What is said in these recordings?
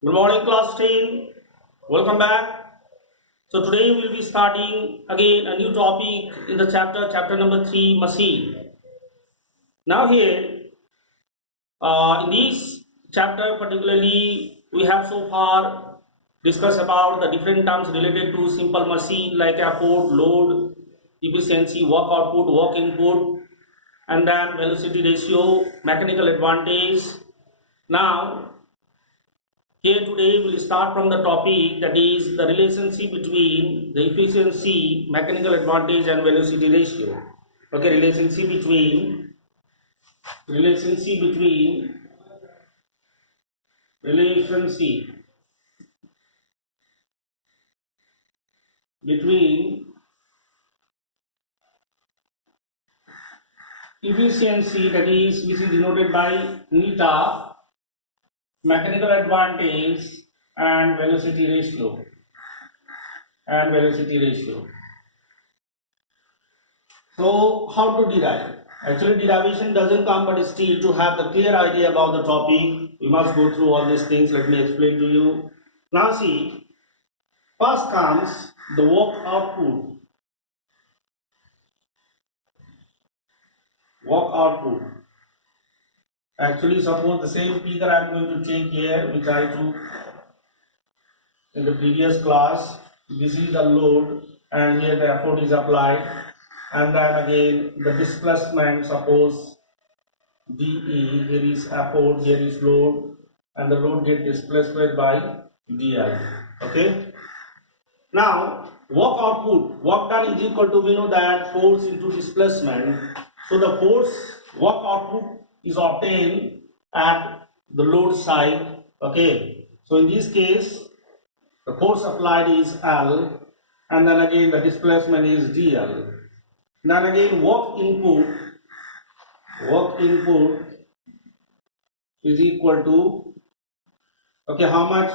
Good morning, class 10. Welcome back. So, today we'll be starting again a new topic in the chapter number 3, machine. Now, here in this chapter, particularly, we have so far discussed about the different terms related to simple machine like effort, load, efficiency, work output, work input, and then velocity ratio, mechanical advantage. Now, here today we'll start from the topic that is the relationship between the efficiency, mechanical advantage and velocity ratio. Okay, relationship between efficiency, that is which is denoted by neta, mechanical advantage and velocity ratio. So how to derive? Actually, derivation doesn't come, but still to have the clear idea about the topic, we must go through all these things. Let me explain to you. Now see, first comes the work output. Actually, suppose the same figure I am going to take here, which I took in the previous class. This is the load, and here the effort is applied, and then again the displacement. Suppose dE, here is effort, here is load, and the load get displaced by dI. Okay. Now, work output, work done is equal to, we know that force into displacement. So the work output is obtained at the load side. Okay. So in this case, the force applied is L, and then again the displacement is dL. Then again work input is equal to, okay, how much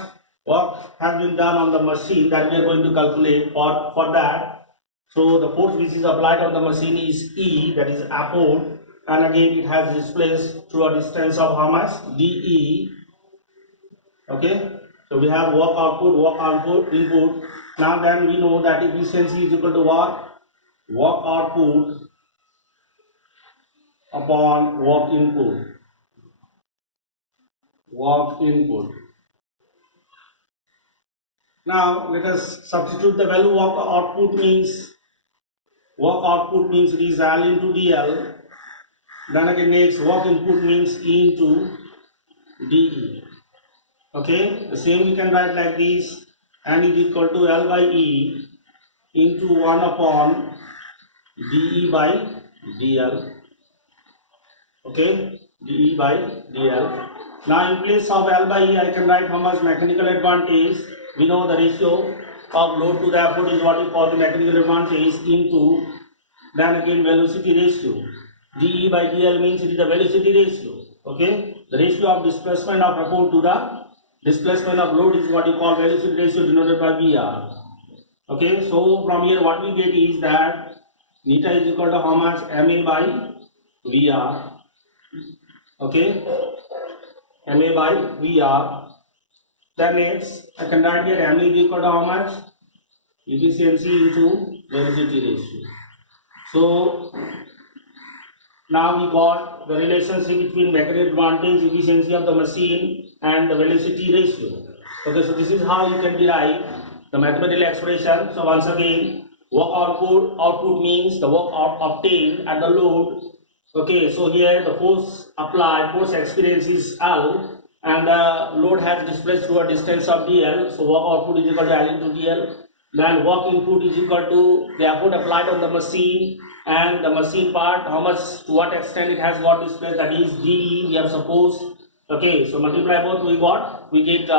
work has been done on the machine, that we are going to calculate for that. So the force which is applied on the machine is E, that is effort, and again it has displaced through a distance of how much? dE. Okay, so we have work output, input. Now then we know that efficiency is equal to what? Work output upon work input. Now let us substitute the value. Work output means it is L into dL. Then again next work input means E into dE. Okay, the same we can write like this, and is equal to L by E into 1 upon dE by dL. Okay, dE by dL. Now in place of L by E, I can write how much mechanical advantage. We know the ratio of load to the effort is what we call the mechanical advantage into, then again velocity ratio. dE by dL means it is the velocity ratio. Okay, the ratio of displacement of effort to the displacement of load is what you call velocity ratio, denoted by VR. Okay, so from here what we get is that neta is equal to how much? MA by VR. Okay, MA by VR. Then next I can write here MA is equal to how much? Efficiency into velocity ratio. So now we got the relationship between mechanical advantage, efficiency of the machine, and the velocity ratio. Okay, so this is how you can derive the mathematical expression. So once again, work output means the work obtained at the load. Okay, so here the force experience is L, and the load has displaced through a distance of dL. So work output is equal to L into dL. Then work input is equal to the effort applied on the machine, and the machine part, how much, to what extent it has got displaced, that is dE, we have supposed. Okay, so multiply both, we get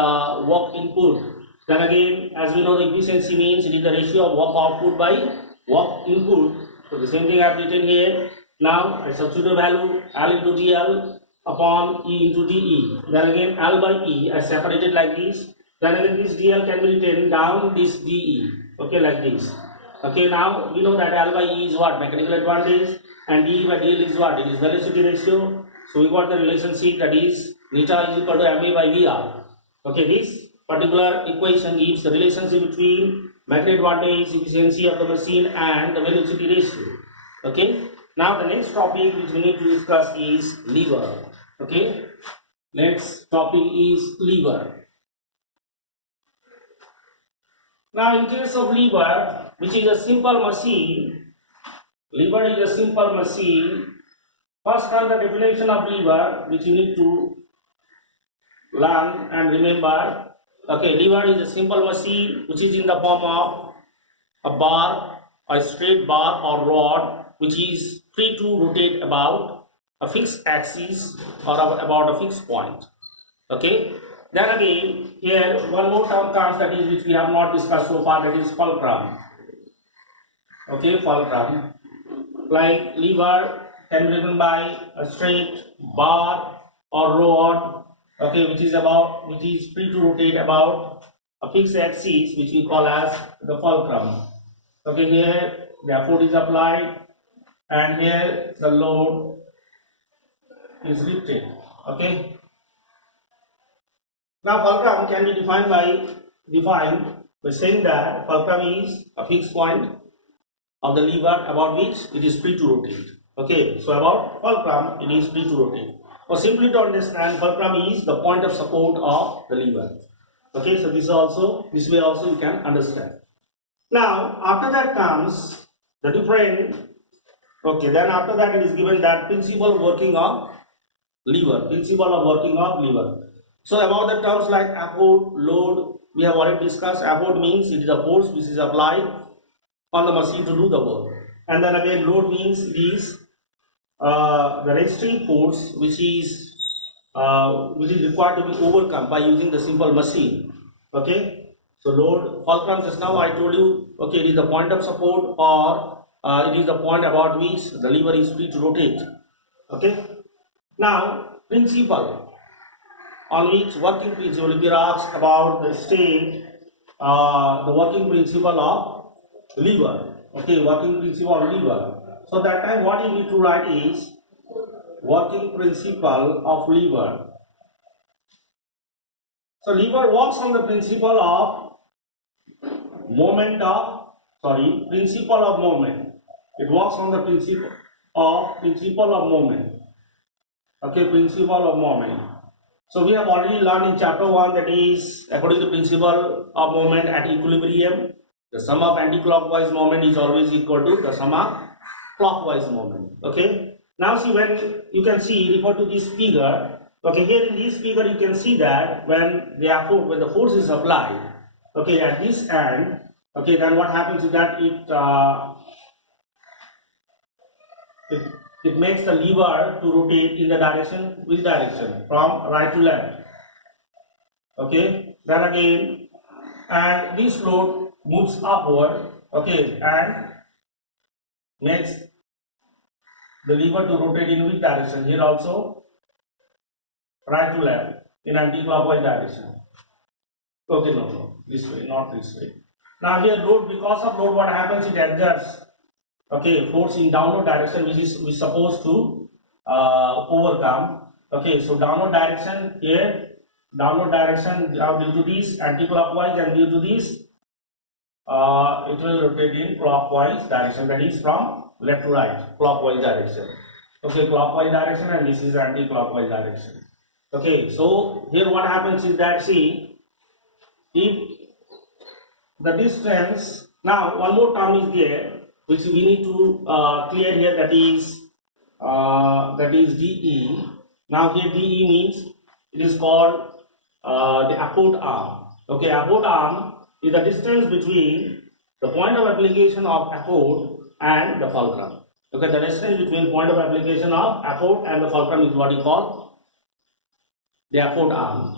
work input. Then again, as we know, the efficiency means it is the ratio of work output by work input. So the same thing I have written here. Now I substitute the value L into dL upon E into dE. Then again L by E, I separated like this. Then again this dL can be written down this dE. Okay, like this. Okay, now we know that L by E is what? Mechanical advantage, and dE by dL is what? It is velocity ratio. So we got the relationship, that is neta is equal to MA by VR. Okay, this particular equation gives the relationship between magnetic advantage, efficiency of the machine and the velocity ratio. Okay, now the next topic which we need to discuss is lever. Okay, next topic is lever. Now in case of lever, which is a simple machine, lever is a simple machine. First come the definition of lever, which you need to learn and remember. Okay, lever is a simple machine which is in the form of a bar, a straight bar or rod, which is free to rotate about a fixed axis or about a fixed point. Okay, then again here one more term comes, that is which we have not discussed so far, that is fulcrum. Okay, fulcrum. Like lever can be driven by a straight bar or rod, okay, which is free to rotate about a fixed axis, which we call as the fulcrum. Okay, here the force is applied and here the load is lifted. Okay, now fulcrum can be defined by saying that fulcrum is a fixed point of the lever about which it is free to rotate. Okay, so about fulcrum, it is free to rotate. Or simply to understand, fulcrum is the point of support of the lever. Okay, so this way also you can understand. Now after that comes the different. Okay, then after that it is given that principle working of lever. Principle of working of lever. So about the terms like effort, load, we have already discussed. Effort means it is a force which is applied on the machine to do the work, and then again load means it is the resisting force which is required to be overcome by using the simple machine. Okay, so load, fulcrum, just now I told you, okay, it is the point of support or it is the point about which the lever is free to rotate. Okay, now principle on which working principle, if you are asked about the state, the working principle of lever. Okay, working principle of lever. So that time what you need to write is working principle of lever. So lever works on the principle of principle of moment. It works on the principle of moment. Okay, principle of moment. So we have already learned in chapter 1, that is according to principle of moment at equilibrium, the sum of anti-clockwise moment is always equal to the sum of clockwise moment. Okay, now see, when you can see, refer to this figure. Okay, here in this figure you can see that when the force is applied, okay, at this end, okay, then what happens is that it makes the lever to rotate in the direction, which direction? From right to left. Okay, then again, and this load moves upward, okay, and makes the lever to rotate in which direction? Here also right to left, in anti-clockwise direction. Okay, no, this way, not this way. Now here load, because of load, what happens? It exerts, okay, force in downward direction, which is supposed to overcome. Okay, so downward direction here, downward direction due to this anti-clockwise, and due to this it will rotate in clockwise direction, that is from left to right, clockwise direction. Okay, clockwise direction, and this is anti-clockwise direction. Okay, so here what happens is that, see, if the distance, now one more term is there which we need to clear here, that is dE. Now here dE means it is called the effort arm. Okay, effort arm is the distance between the point of application of effort and the fulcrum. Okay, the distance between point of application of effort and the fulcrum is what you call the effort arm.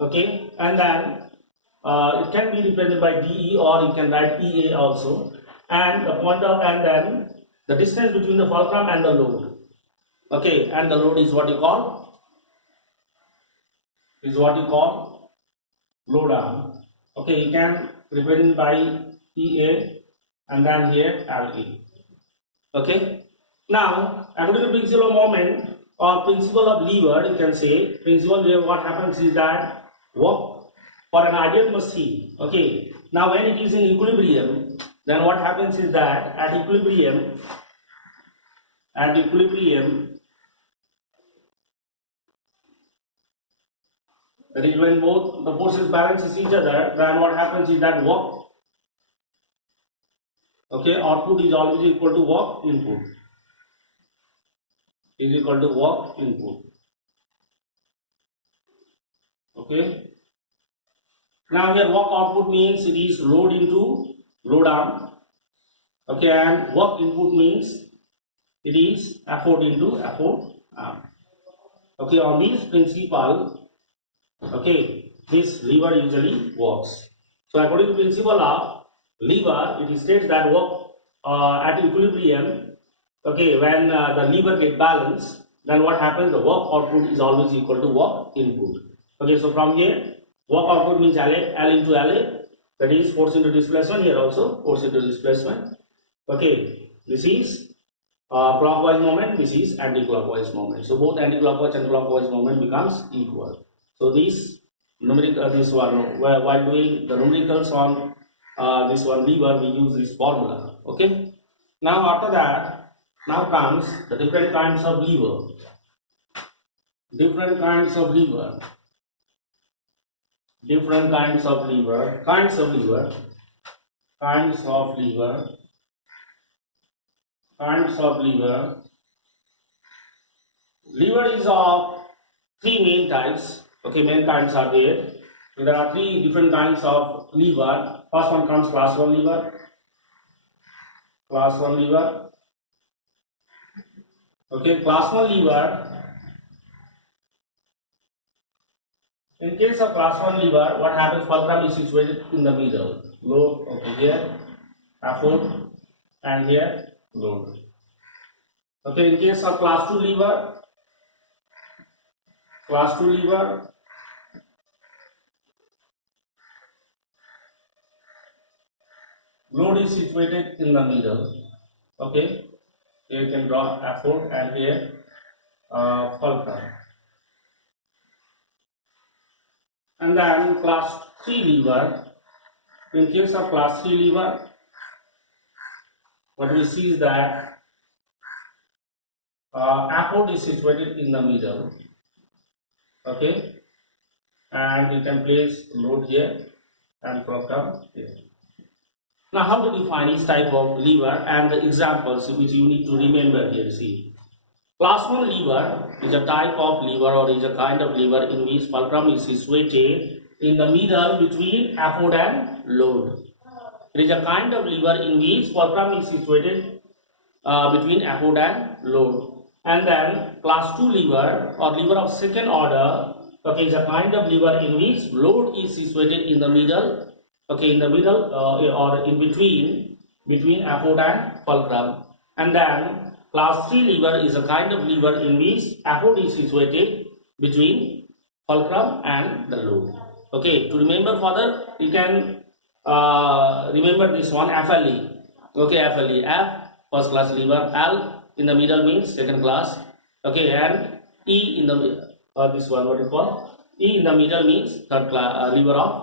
Okay, and then it can be represented by dE, or you can write EA also. And then the distance between the fulcrum and the load. Okay, and the load is what you call load arm. Okay, you can represent it by EA and then here LE. Okay, now according to principle of moment or principle of lever, you can say principle lever, what happens is that work for an ideal machine. Okay, now when it is in equilibrium, then what happens is that at equilibrium, that is when both the forces balances each other, then what happens is that work, okay, output is always equal to work input, is equal to work input. Okay, now here work output means it is load into load arm. Okay, and work input means it is effort into effort arm. Okay, on this principle, okay, this lever usually works. So according to principle of lever, it states that work at equilibrium, okay, when the lever get balanced, then what happens? The work output is always equal to work input. Okay, so from here, work output means L into LA, that is force into displacement. Here also force into displacement. Okay, this is clockwise moment, this is anti-clockwise moment. So both anti-clockwise and clockwise moment becomes equal. So this numerical, this one, while doing the numericals on this one lever, we use this formula. Okay. Now after that, now comes the different kinds of lever. Different kinds of lever. Different kinds of lever. Kinds of lever. Kinds of lever. Kinds of lever. Lever is of three main types. Okay, main kinds are there. So there are three different kinds of lever. First one comes class 1 lever. Class 1 lever. Okay, class 1 lever. In case of class 1 lever, what happens? Fulcrum is situated in the middle. Load, okay, here, effort, and here, load. Okay, in case of class 2 lever, load is situated in the middle. Okay, here you can draw effort and here fulcrum. And then class 3 lever. In case of class 3 lever, what we see is that effort is situated in the middle. Okay, and you can place load here and fulcrum here. Now, how to define each type of lever and the examples which you need to remember here. See, class 1 lever is a type of lever or is a kind of lever in which fulcrum is situated in the middle between effort and load. It is a kind of lever in which fulcrum is situated between effort and load. And then class 2 lever or lever of second order, okay, is a kind of lever in which load is situated in the middle. Okay, in the middle or in between effort and fulcrum. And then class 3 lever is a kind of lever in which effort is situated between fulcrum and the load. Okay, to remember further, you can remember this one, FLE. Okay, FLE, F first class lever, L in the middle means second class. Okay, and E in the this one, what you call E in the middle means third class lever of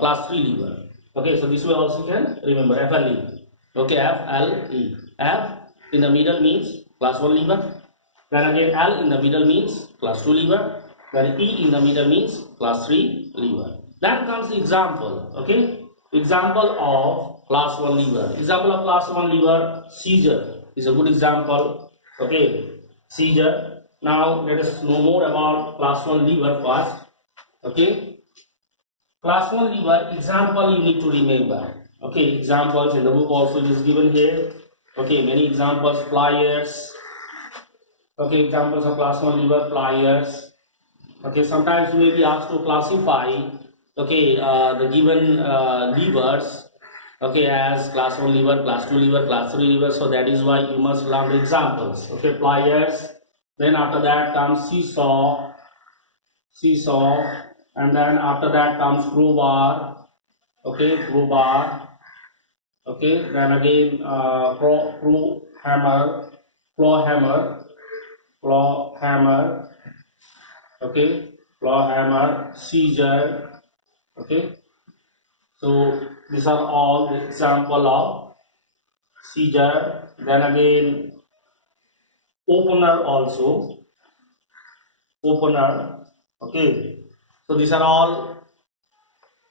class 3 lever. Okay, so this way also you can remember FLE. Okay, FLE. F in the middle means class 1 lever. Then again L in the middle means class 2 lever. Then E in the middle means class 3 lever. Then comes the example. Okay, example of class 1 lever. Example of class 1 lever, seizure is a good example. Okay, seizure. Now let us know more about class 1 lever first. Okay. Class 1 lever example you need to remember. Okay, examples in the book also is given here. Okay, many examples, pliers. Okay, examples of class 1 lever, pliers. Okay, sometimes you may be asked to classify, okay, the given levers, okay, as class 1 lever, class 2 lever, class 3 lever. So that is why you must learn the examples. Okay, pliers. Then after that comes seesaw, and then after that comes crowbar. Okay, crowbar. Okay, then again claw hammer. Okay, claw hammer, seizure. Okay, so these are all the example of seizure. Then again, opener also, opener. Okay, so these are all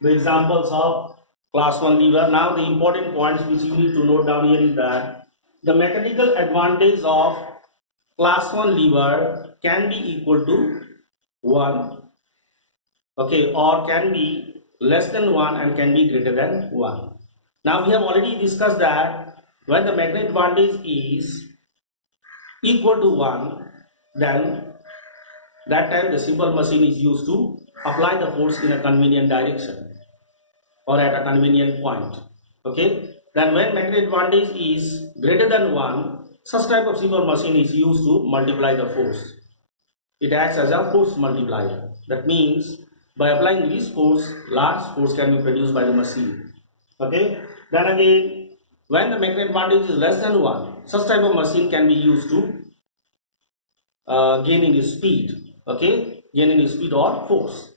the examples of class 1 lever. Now the important points which you need to note down here is that the mechanical advantage of class 1 lever can be equal to 1, okay, or can be less than 1 and can be greater than 1. Now we have already discussed that when the mechanical advantage is equal to 1, then that time the simple machine is used to apply the force in a convenient direction or at a convenient point. Okay, then when magnetic advantage is greater than 1, such type of simple machine is used to multiply the force. It acts as a force multiplier. That means by applying this force, large force can be produced by the machine. Okay, then again, when the magnetic advantage is less than 1, such type of machine can be used to gain in speed. Okay, gain in speed or force.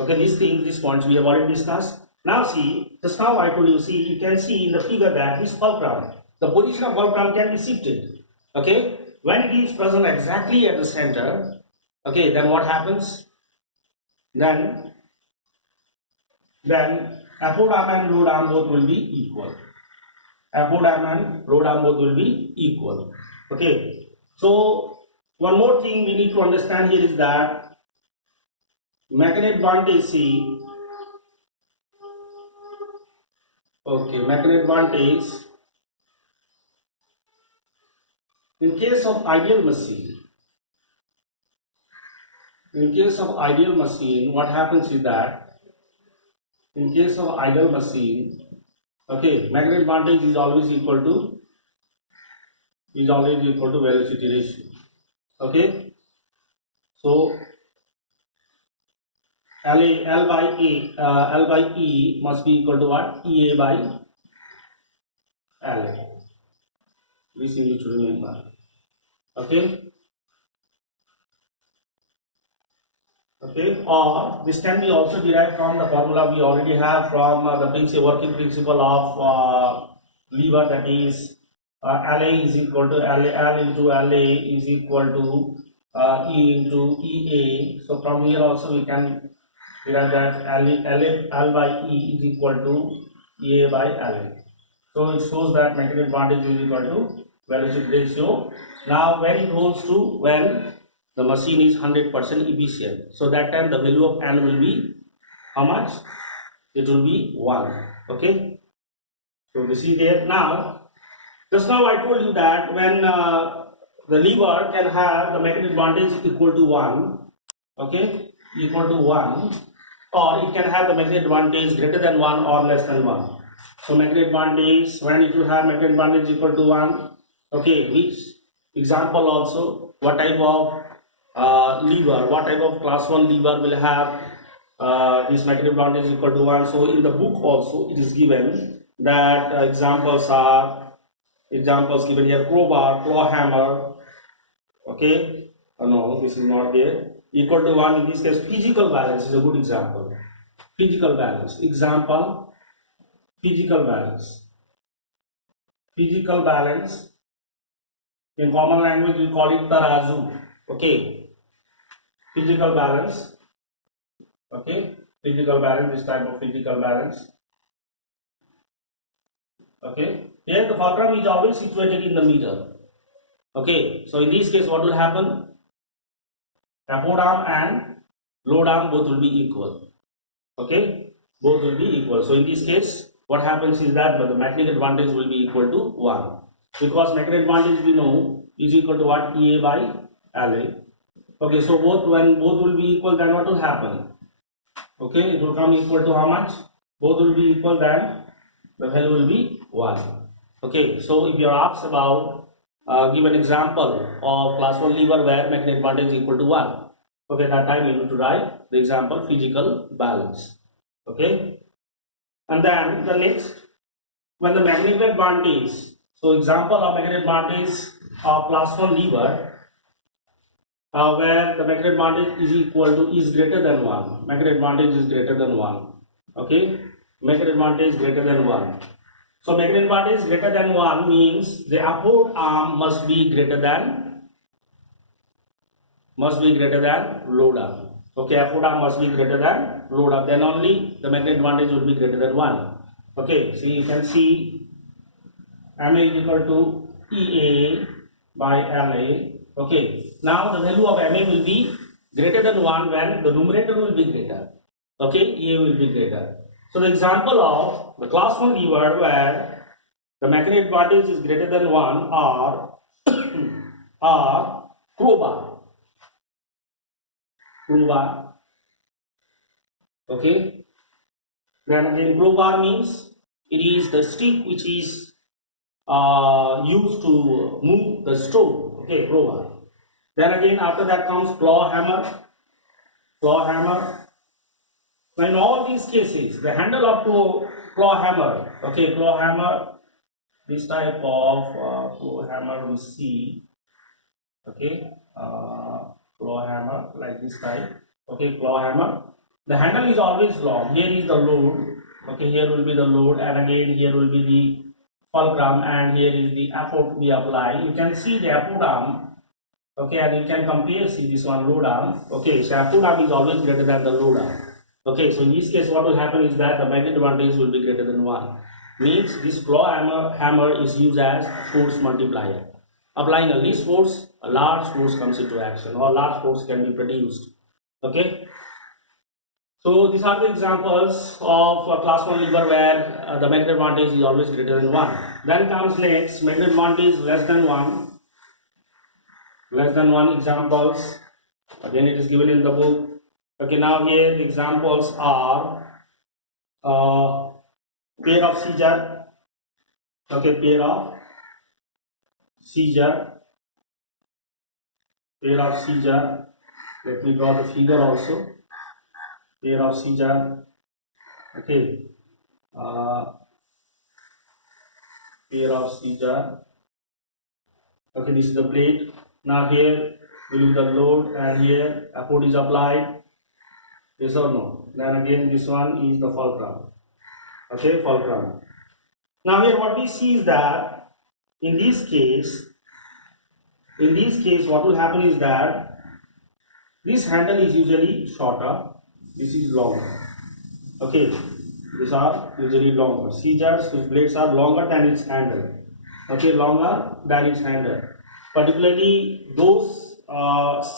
Okay, these points we have already discussed. Now see, just now I told you, see, you can see in the figure that this fulcrum, the position of fulcrum can be shifted. Okay, when it is present exactly at the center, okay, then what happens? Then upward arm and load arm both will be equal. Upward arm and load arm both will be equal. Okay, so one more thing we need to understand here is that mechanical advantage, see, okay, mechanical advantage in case of ideal machine. In case of ideal machine, what happens is that in case of ideal machine, okay, magnetic advantage is always equal to velocity ratio. Okay, so L by E must be equal to what? EA by LA. This you need to remember. Okay. Okay, or this can be also derived from the formula we already have from the working principle of lever, that is LA is equal to L into LA is equal to E into EA. So from here also we can derive that L by E is equal to EA by LA. So it shows that magnetic advantage is equal to velocity ratio. Now when it holds true, when the machine is 100% efficient, so that time the value of N will be how much? It will be 1. Okay, so this is there. Now just now I told you that when the lever can have the magnetic advantage equal to 1, okay, equal to 1, or it can have the magnetic advantage greater than 1 or less than 1. So magnetic advantage, when it will have magnetic advantage equal to 1, okay, which example also, what type of lever, what type of class 1 lever will have this magnetic advantage equal to 1. So in the book also it is given that examples given here: crowbar, claw hammer, okay, no, this is not there, equal to 1. In this case, physical balance is a good example. Physical balance, example, physical balance. Physical balance, in common language we call it tarazu. Okay, physical balance. Okay, physical balance, this type of physical balance. Okay, here the fulcrum is always situated in the middle. Okay, so in this case what will happen? Upward arm and load arm both will be equal. Okay, both will be equal. So in this case what happens is that the magnetic advantage will be equal to 1, because magnetic advantage we know is equal to what? EA by LA. Okay, so when both will be equal, then what will happen? Okay, it will come equal to how much? Both will be equal, then the value will be 1. Okay, so if you are asked about give an example of class 1 lever where magnetic advantage is equal to 1, okay, that time you need to write the example physical balance. Okay, and then the next, when the magnetic advantage, so example of magnetic advantage of class 1 lever, where the magnetic advantage is equal to is greater than 1. Magnetic advantage is greater than 1. Okay, magnetic advantage greater than 1. So magnetic advantage greater than 1 means the upward arm must be greater than load arm. Okay, upward arm must be greater than load arm. Then only the magnetic advantage will be greater than 1. Okay, so you can see MA is equal to EA by LA. Okay, now the value of MA will be greater than 1 when the numerator will be greater. Okay, EA will be greater. So the example of the class 1 lever where the magnetic advantage is greater than 1 are crowbar. Okay, then again crowbar means it is the stick which is used to move the stone. Okay, crowbar. Then again after that comes claw hammer. Now in all these cases, the handle of claw hammer, okay, claw hammer, this type of claw hammer we see, okay, claw hammer like this type, okay, claw hammer. The handle is always long. Here is the load, okay, here will be the load, and again here will be the fulcrum, and here is the effort to be applied. You can see the effort arm, okay, and you can compare, see this one load arm, okay, so effort arm is always greater than the load arm. Okay, so in this case what will happen is that the magnetic advantage will be greater than 1. Means this claw hammer is used as force multiplier. Applying a least force, a large force comes into action, or large force can be produced. Okay, so these are the examples of a class 1 lever where the magnetic advantage is always greater than 1. Then comes next, magnetic advantage less than 1. Less than 1 examples. Again it is given in the book. Okay, now here the examples are pair of seizure. Okay, pair of seizure. Let me draw the figure also. Pair of seizure. Okay, pair of seizure. Okay, this is the plate. Now here will be the load, and here a force is applied. Yes or no? Then again this one is the fulcrum. Okay, fulcrum. Now here what we see is that in this case what will happen is that this handle is usually shorter, this is longer. Okay, these are usually longer. Seizures, whose blades are longer than its handle. Okay, longer than its handle. Particularly those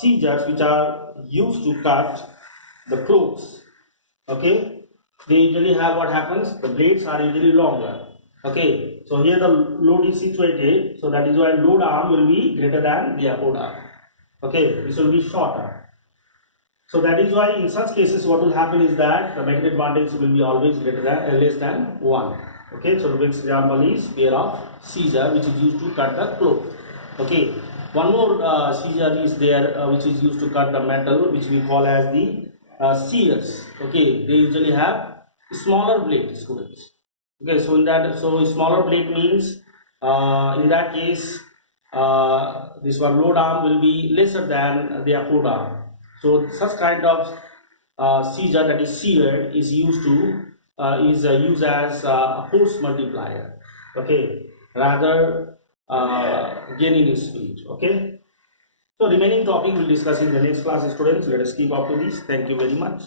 seizures which are used to cut the clothes, okay, they usually have what happens, the blades are usually longer. Okay, so here the load is situated, so that is why load arm will be greater than the upward arm. Okay, this will be shorter. So that is why in such cases what will happen is that the magnetic advantage will be always greater than less than 1. Okay, so the next example is pair of scissor which is used to cut the cloth. Okay, one more scissor is there which is used to cut the metal, which we call as the shears. Okay, they usually have smaller blade, students. Okay, so in that, so smaller blade means in that case this one load arm will be lesser than the upward arm. So such kind of scissor, that is sheared, is used to used as a force multiplier. Okay, rather gaining in speed. Okay, so remaining topic we'll discuss in the next class, students. Let us keep up to this. Thank you very much.